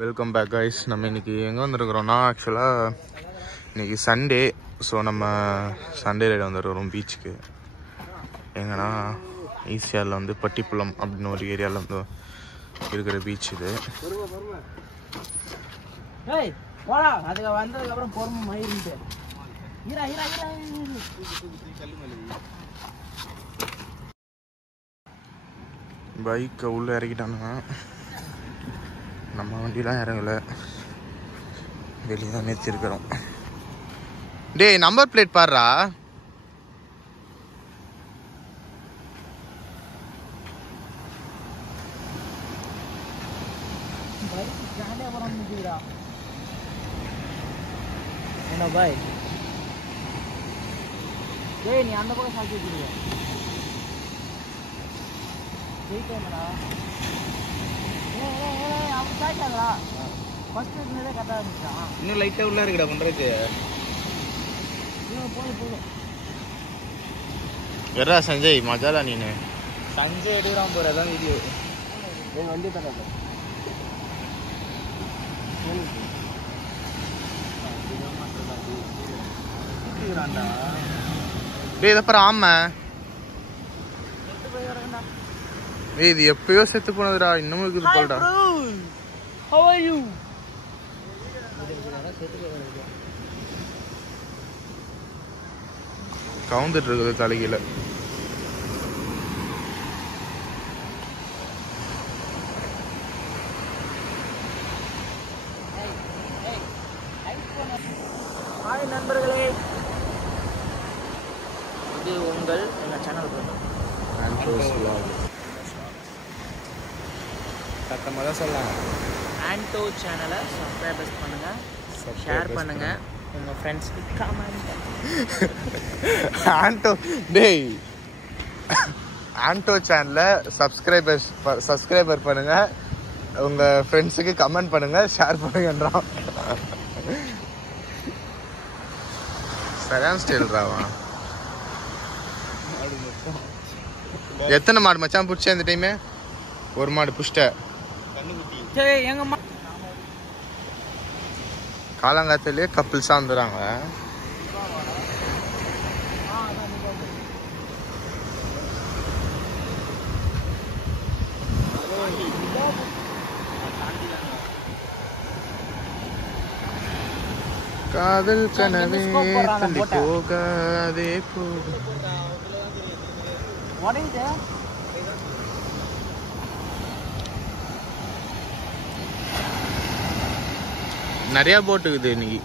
Welcome back guys. நம்ம இன்றைக்கி எங்கே வந்துருக்குறோன்னா, ஆக்சுவலாக இன்றைக்கி சண்டே. ஸோ நம்ம சண்டே ரைடு வந்துருக்கிறோம் பீச்சுக்கு. எங்கன்னா ஈசிஆரில் வந்து பட்டிப்புலம் அப்படின்னு ஒரு ஏரியாவில் வந்து இருக்கிற பீச் இது. பைக்கை உள்ளே இறக்கிட்டானுங்க. நம்ம வண்டிலாம் இறங்கலை, வெளியே தான் நிறுத்திருக்கிறோம். டேய் நம்பர் பிளேட் பாடுறா. என்ன பாய், டேய் நீ அந்த பக்கம் சாக்கி வச்சிருக்க. ஜெயிக்கேடா. அவன் சாய்க்காதடா. ஃபர்ஸ்ட் இருந்ததே கரெக்டாக இருந்துச்சான். இன்னும் லைட்டாக உள்ள இருக்குடா பண்ணுறது. போதும் எறா சஞ்சய் மஜாலா. நீனு சஞ்சய் எடுக்கிறான் போகிறதான் வீடியோ. எங்கள் வண்டி தராது. டேய் இதப்புறம் ஆமா ஏய் இது எப்பயோ செத்து போனதுடா, இன்னமும் இருக்குது போலடா. How are you? கவுந்துட்டு இருக்குது தலைகீழ. ஹாய் நண்பர்களே, இது உங்கள் எங்கள் சேனல் சத்தமாக தான் சொல்லலாம். ஆண்டோ சேனலை சப்ஸ்கிரைபர்ஸ் பண்ணுங்கள், ஷேர் பண்ணுங்கள், உங்கள் ஃப்ரெண்ட்ஸ்க்கு கமெண்ட். ஆண்டோ டேய் ஆண்டோ சேனலில் சப்ஸ்கிரைபர் பண்ணுங்கள், உங்கள் ஃப்ரெண்ட்ஸுக்கு கமெண்ட் பண்ணுங்கள், ஷேர் பண்ணுங்கன்றான். சரியான ஸ்டைல்றாவா. எத்தனை மாடு மச்சான் பிடிச்ச இந்த டைமு? ஒரு மாடு புஷ்ட. எங்க காலங்காத்திலே கப்பிள்ஸாக வந்துடுறாங்க. காதல் கனவே தள்ளி போகாதே போக. நிறைய போட் இருக்குது இன்னைக்கு.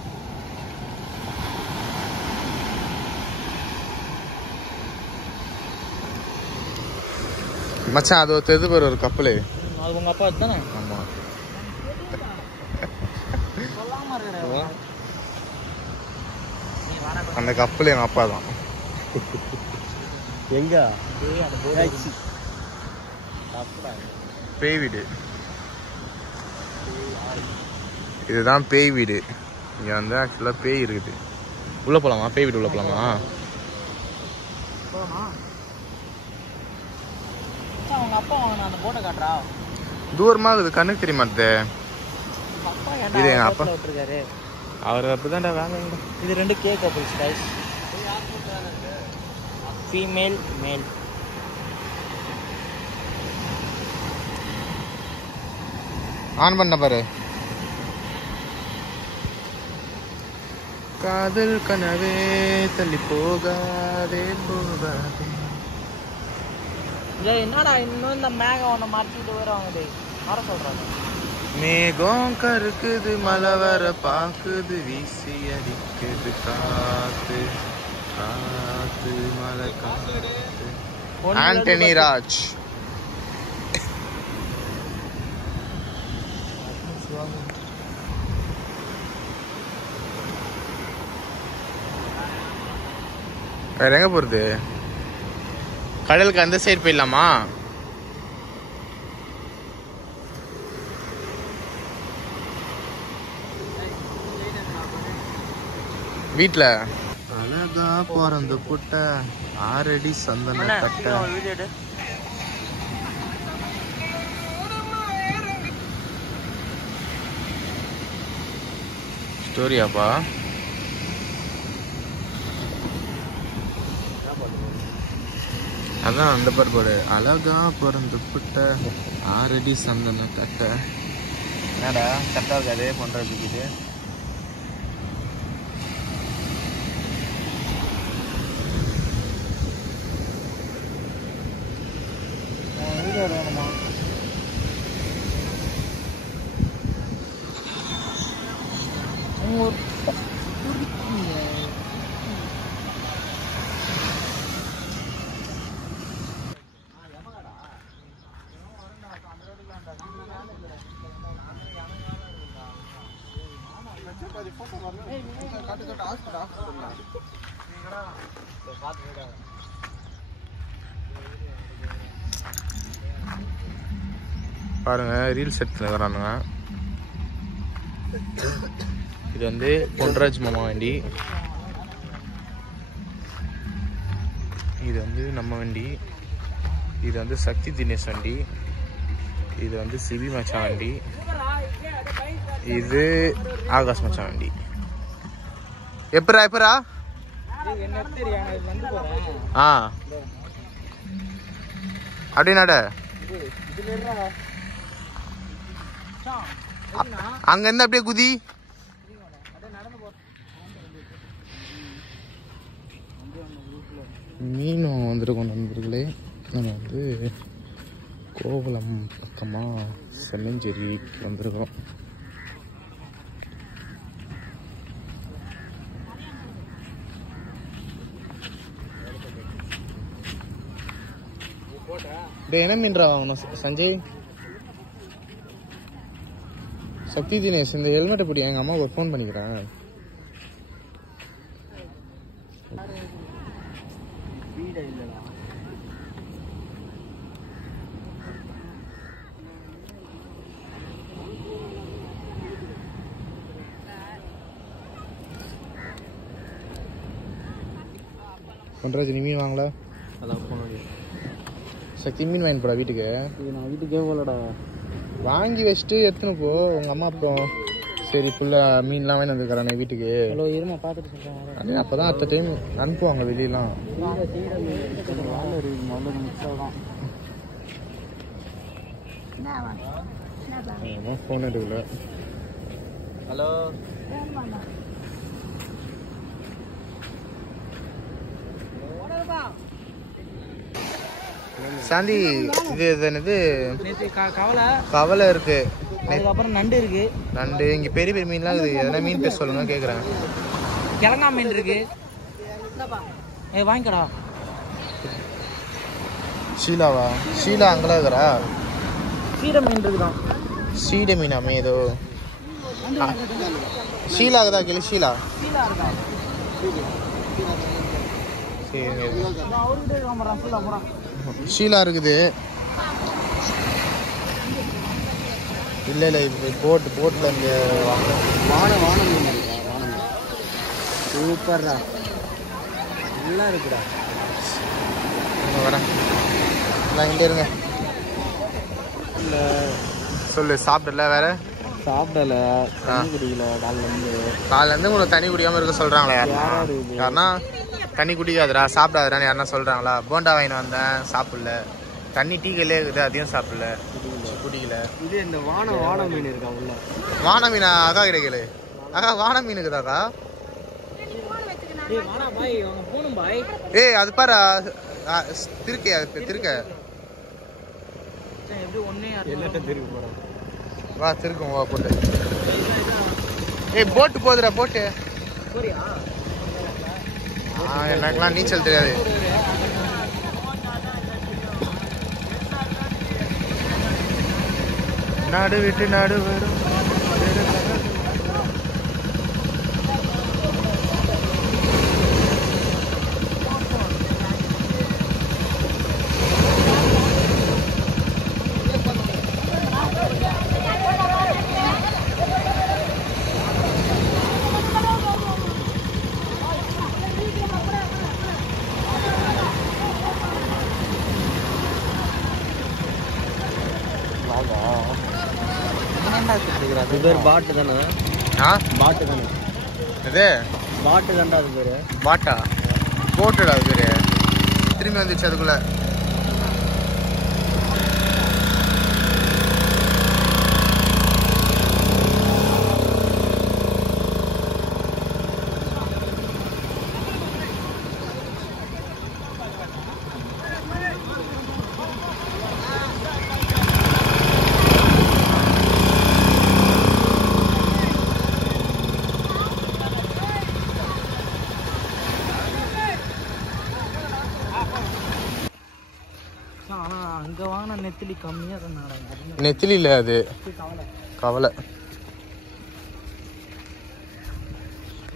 மச்சான் அது ஒரு எது ஒரு கப்பல். அது உங்க அப்பா தானே? ஆமா. அந்த கப்பல் எங்க அப்பா தான். எங்க பேய் வீடு. இதுதான் பேய் வீடு. இங்க வந்து ஆக்சுவலா பேய் இருக்குது. உள்ள போலாமா? பேய் வீடு உள்ள போலாமா? அவங்க அப்பா அந்த போட்டை காட்டுறா. தூரமா இருக்குது, கண்ணுக்கு தெரிய மாட்டேது. இது எங்க அப்பா விட்டுருக்காரு. அவர் அப்படிதான்டா வேலை. இது ரெண்டு கே கப்பிள்ஸ் கைஸ், ஃபீமேல் மேல். ஆன் பண்ண பாரு. காதல் கனவே தள்ளி போகாதே போகாதே. என்னடா இன்னும் இந்த மேகம் ஒன்று மாற்றிட்டு வருவாங்க, வர சொல்றாங்க. மேகம் கருக்குது, மழை வர பாக்குது, வீசி அடிக்குது காத்து காத்து மழை காத்து. ஆண்டனி ராஜ். வேற எங்க போறது? கடலுக்கு அந்த சைடு போயிடலாமா? வீட்டுல அழகா பிறந்து புட்ட 6 அடி சந்தன கட்ட. ஸ்டோரியாப்பா? அதான் அந்த பாட்டு பாடு. அழகா பிறந்து புட்ட 6 அடி சந்தன கட்ட. என்னடா கரெக்டாக இருக்காது பண்ணுறதுக்கு? வேணுமா? பாருங்க ரீல்ஸ் எடுத்து வரானுங்க. இது வந்து பொன்ராஜ் மாமா வண்டி, இது வந்து நம்ம வண்டி, இது வந்து சக்தி தினேஷ் வண்டி, இது வந்து சிபி மச்சான் வண்டி, இது ஆகாஷ் மச்சான் வண்டி. எப்பரா ஆ அப்படின்னாட அங்க இருந்து அப்படியே குதி. மீனும் வந்துருக்கோம் நண்பர்களே. நம்ம வந்து கோவளம் பக்கமாக செல்லஞ்சேரிக்கு வந்திருக்கோம். என்ன மீன்ரா வாங்கணும் சஞ்சய்? சக்தி தினேஷ் இந்த ஹெல்மெட்டை பிடி, எங்கள் அம்மாவுக்கு ஒரு ஃபோன் பண்ணிக்கிறேன். பொன்ராஜ் நீ மீன் வாங்கல? அதான் போன சக்தி மீன் வாங்கி போடா வீட்டுக்கு. நான் வீட்டுக்கே போகலடா, வாங்கி வச்சுட்டு எடுத்துன்னு போ. உங்கள் அம்மா அப்புறம் சரி ஃபுல்லாக மீன்லாம் வாங்கி வந்துருக்கானே வீட்டுக்கு. இருமா பார்த்துட்டு சொல்கிறேன். அதே அப்போ தான் அடுத்த டைம் அனுப்புவாங்க வெளியெல்லாம். ஃபோன் எடுக்கல. ஹலோ சாந்தி, இது என்னது? கவலை இருக்கு, அதுக்கப்புறம் நண்டு இருக்கு. நண்டு இங்க பெரிய பெரிய மீன்லாம் இருக்குது. எதனா மீன் பேச சொல்லுங்க கேக்குறேன். கிழங்கா மீன் இருக்கு, வாங்கிக்கடா. ஷீலாவா? ஷீலா அங்கெல்லாம் இருக்கிறா? சீடை மீன் இருக்குதான். சீடை மீன் அமையதோ? ஷீலா இருக்குதா கேளு. ஷீலா ஷீலா இருக்குது. இல்லை இல்லை போட்டில் இங்கே வானம் சூப்பர்டா, நல்லா இருக்குடா. வரேன் நான் இங்கே இருங்க. இல்லை சொல்லு. சாப்பிடல? வேற சாப்பிடல, தண்ணி குடிக்கல. காலையிலேருந்து உங்களுக்கு தண்ணி குடிக்காமல் இருக்க சொல்கிறாங்களே யாருன்னா? தண்ணி குடிக்காதரா சாப்பிடாதரான்னு யாருன்னா சொல்கிறாங்களா? போண்டா வாங்கிட்டு வந்தேன், சாப்பிடல. தண்ணி டீக்கல்லே இருக்குது, அதையும் சாப்பிடல, குடிக்கல. இது இந்த வான மீன் இருக்கா உள்ள? வான மீனா? அக்கா கிடைக்கல. அக்கா வான மீன் இருக்குதாக்கா? ஏய் அது பாரு திருக்க வா, திருக்கும் வா போட்டு. ஏய் போட்டு போகுதுடா போட்டு. எனக்குலாம் நீச்சல் தெரியாது. நாடு விட்டு நாடு வரும். பாட்டு தானே ஆ பாட்டு தானே இது பாட்டு தான்டா அது பேர். பாட்டா போட்டுடா அது பேர். திரும்பி வந்துச்சு அதுக்குள்ள. ஆனால் அங்கே வாங்கின நெத்திலி கம்மியாக இருந்தாங்க. நெத்திலி இல்லை அது கவலை.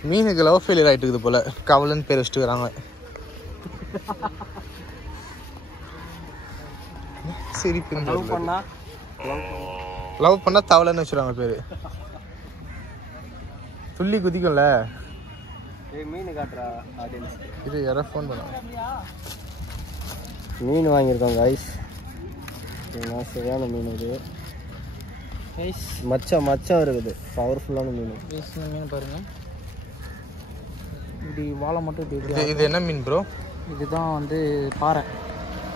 மீனுக்கு லவ் ஃபெயிலியர் ஆகிட்டு இருக்குது போல, கவலைன்னு பேர் வச்சுட்டு வராங்க. சிரிப்பு. லவ் பண்ணா தவளைன்னு வச்சுருவாங்க பேர். துள்ளி குதிக்கும்ல. மீன் காட்டுறா ஆடியன்ஸ். இது யாராவது ஃபோன் பண்ணுவாங்க. மீன் வாங்கியிருக்கோம் கைஸ். சரியான மீன் இது. மச்சம் இருக்குது, பவர்ஃபுல்லான மீன். மீன் பாருங்க, இப்படி வாழை மட்டும் இப்படி. இது என்ன மீன் ப்ரோ? இதுதான் வந்து பாறை.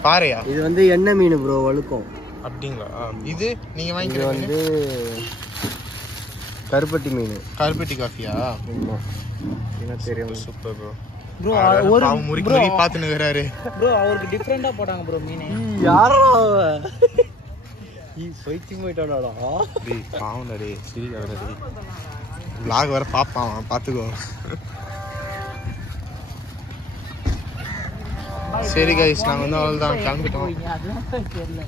பாறையா? இது வந்து என்ன மீன் ப்ரோ? வழுக்கும். அப்படிங்களா? இது நீங்கள் வாங்கி வந்து கருப்பட்டி மீன். கருப்பட்டி காஃபியா? ஆமாம், என்ன தெரியும். Super bro. ப்ரோ ஒரு முறுக்கி பார்த்துன்னு இருக்கிறாரு ப்ரோ. அவருக்கு டிஃப்ரெண்டாக போட்டாங்க ப்ரோ மீன். யாரா பைத்தியம் போயிட்டாடா. டேய் பாவம்டா டேய், சிரிக்காதடா டேய். vlog வர பாப்பான், பார்த்துக்கோ. சரி கைஸ், நாங்கள் வந்து அவ்வளோதான் கிளம்பிட்டோம். அதுதான் தெரியல.